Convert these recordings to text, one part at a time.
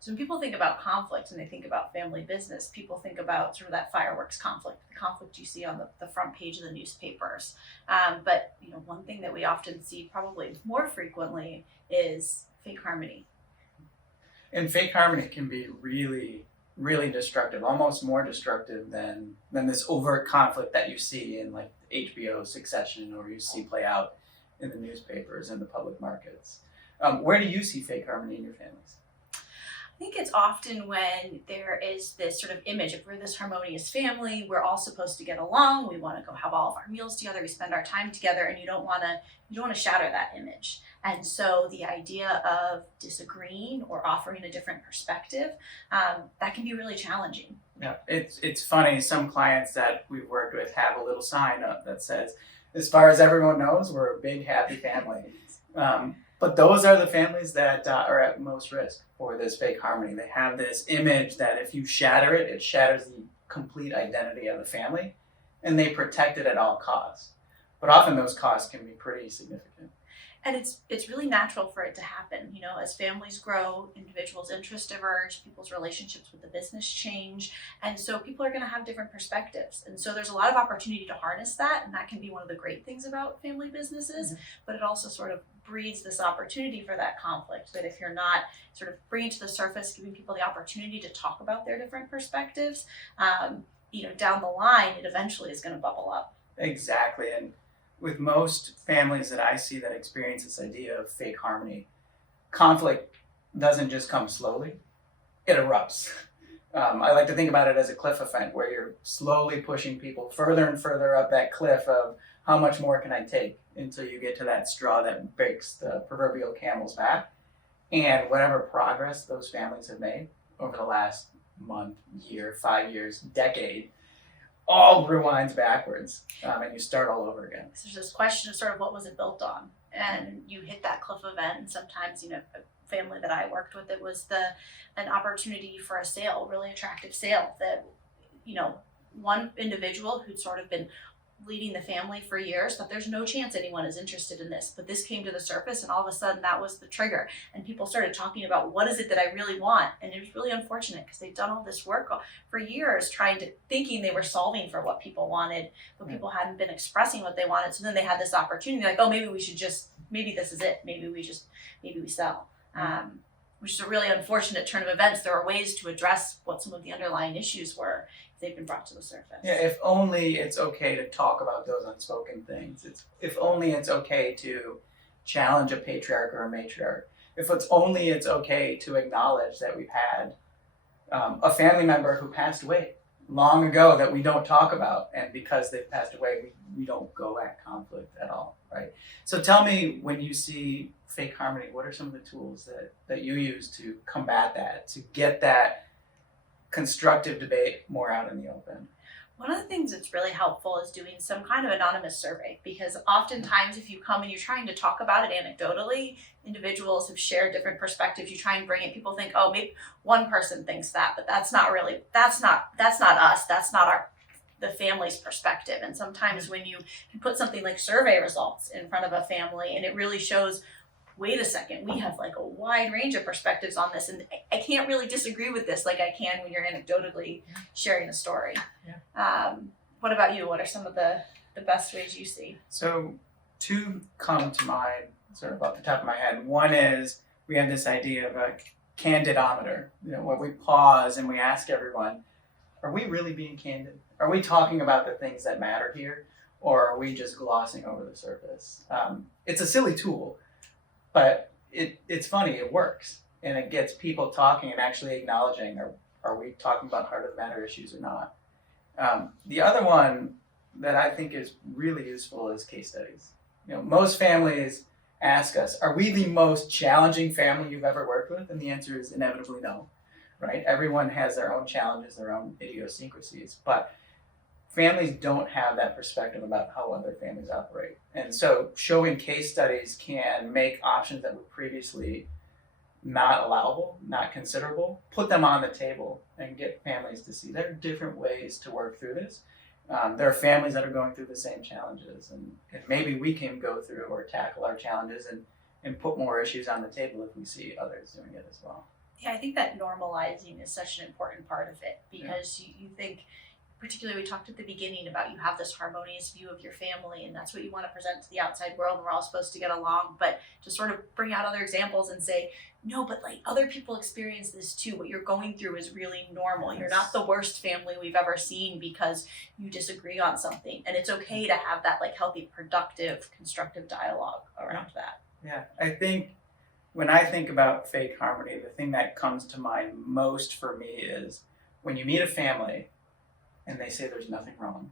So when people think about conflict and they think about family business, people think about sort of that fireworks conflict, the conflict you see on the front page of the newspapers. But one thing that we often see probably more frequently is fake harmony. And fake harmony can be really, really destructive, almost more destructive than this overt conflict that you see in like HBO Succession, or you see play out in the newspapers and the public markets. Where do you see fake harmony in your families? I think it's often when there is this sort of image of we're this harmonious family, we're all supposed to get along, we want to go have all of our meals together, we spend our time together, and you don't want to shatter that image. And so the idea of disagreeing or offering a different perspective, that can be really challenging. Yeah, it's funny. Some clients that we've worked with have a little sign up that says, "As far as everyone knows, we're a big happy family." But those are the families that are at most risk for this fake harmony. They have this image that if you shatter it, it shatters the complete identity of the family, and they protect it at all costs. But often those costs can be pretty significant. And it's really natural for it to happen. As families grow, individuals' interests diverge, people's relationships with the business change, and so people are going to have different perspectives. And so there's a lot of opportunity to harness that, and that can be one of the great things about family businesses. Mm-hmm. But it also sort of breeds this opportunity for that conflict. That if you're not sort of bringing to the surface, giving people the opportunity to talk about their different perspectives, down the line, it eventually is going to bubble up. Exactly, and with most families that I see that experience this idea of fake harmony, conflict doesn't just come slowly, it erupts. I like to think about it as a cliff event where you're slowly pushing people further and further up that cliff of how much more can I take until you get to that straw that breaks the proverbial camel's back. And whatever progress those families have made over the last month, year, 5 years, decade, all rewinds backwards, and you start all over again. So there's this question of sort of what was it built on, and you hit that cliff event. And sometimes, a family that I worked with, it was an opportunity for a sale, really attractive sale that, one individual who'd sort of been leading the family for years thought there's no chance anyone is interested in this, but this came to the surface, and all of a sudden that was the trigger, and people started talking about what is it that I really want. And it was really unfortunate because they'd done all this work for years thinking they were solving for what people wanted, but people hadn't been expressing what they wanted. So then they had this opportunity, like, oh, maybe this is it, maybe we sell, which is a really unfortunate turn of events. There are ways to address what some of the underlying issues were. They've been brought to the surface. Yeah, if only it's okay to talk about those unspoken things. If only it's okay to challenge a patriarch or a matriarch. If it's okay to acknowledge that we've had a family member who passed away long ago that we don't talk about, and because they've passed away, we don't go at conflict at all, right? So tell me, when you see fake harmony, what are some of the tools that you use to combat that, to get that constructive debate more out in the open? One of the things that's really helpful is doing some kind of anonymous survey, because oftentimes if you come and you're trying to talk about it anecdotally, individuals have shared different perspectives, you try and bring it, people think, oh, maybe one person thinks that, but that's not us, that's not the family's perspective. And sometimes when you can put something like survey results in front of a family, and it really shows, wait a second, we have like a wide range of perspectives on this, and I can't really disagree with this like I can when you're anecdotally sharing a story. Yeah. What about you? What are some of the best ways you see? So two come to mind sort of off the top of my head. One is we have this idea of a candidometer, where we pause and we ask everyone, are we really being candid? Are we talking about the things that matter here, or are we just glossing over the surface? It's a silly tool, but it's funny, it works, and it gets people talking and actually acknowledging, are we talking about heart of the matter issues or not? The other one that I think is really useful is case studies. Most families ask us, are we the most challenging family you've ever worked with? And the answer is inevitably no, right? Everyone has their own challenges, their own idiosyncrasies, but families don't have that perspective about how other families operate. And so showing case studies can make options that were previously not allowable, not considerable, put them on the table and get families to see there are different ways to work through this. There are families that are going through the same challenges, and maybe we can go through or tackle our challenges and put more issues on the table if we see others doing it as well. Yeah, I think that normalizing is such an important part of it because you think, particularly we talked at the beginning about you have this harmonious view of your family and that's what you want to present to the outside world and we're all supposed to get along, but to sort of bring out other examples and say, no, but like other people experience this too. What you're going through is really normal. You're not the worst family we've ever seen because you disagree on something. And it's okay to have that like healthy, productive, constructive dialogue around that. Yeah, I think when I think about fake harmony, the thing that comes to mind most for me is when you meet a family and they say there's nothing wrong.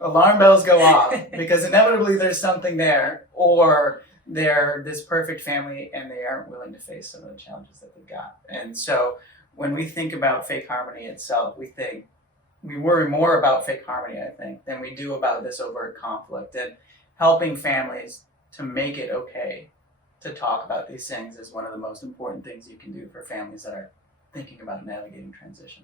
Alarm bells go off because inevitably there's something there, or they're this perfect family and they aren't willing to face some of the challenges that they've got. And so when we think about fake harmony itself, we worry more about fake harmony, I think, than we do about this overt conflict, and helping families to make it okay to talk about these things is one of the most important things you can do for families that are thinking about navigating transition.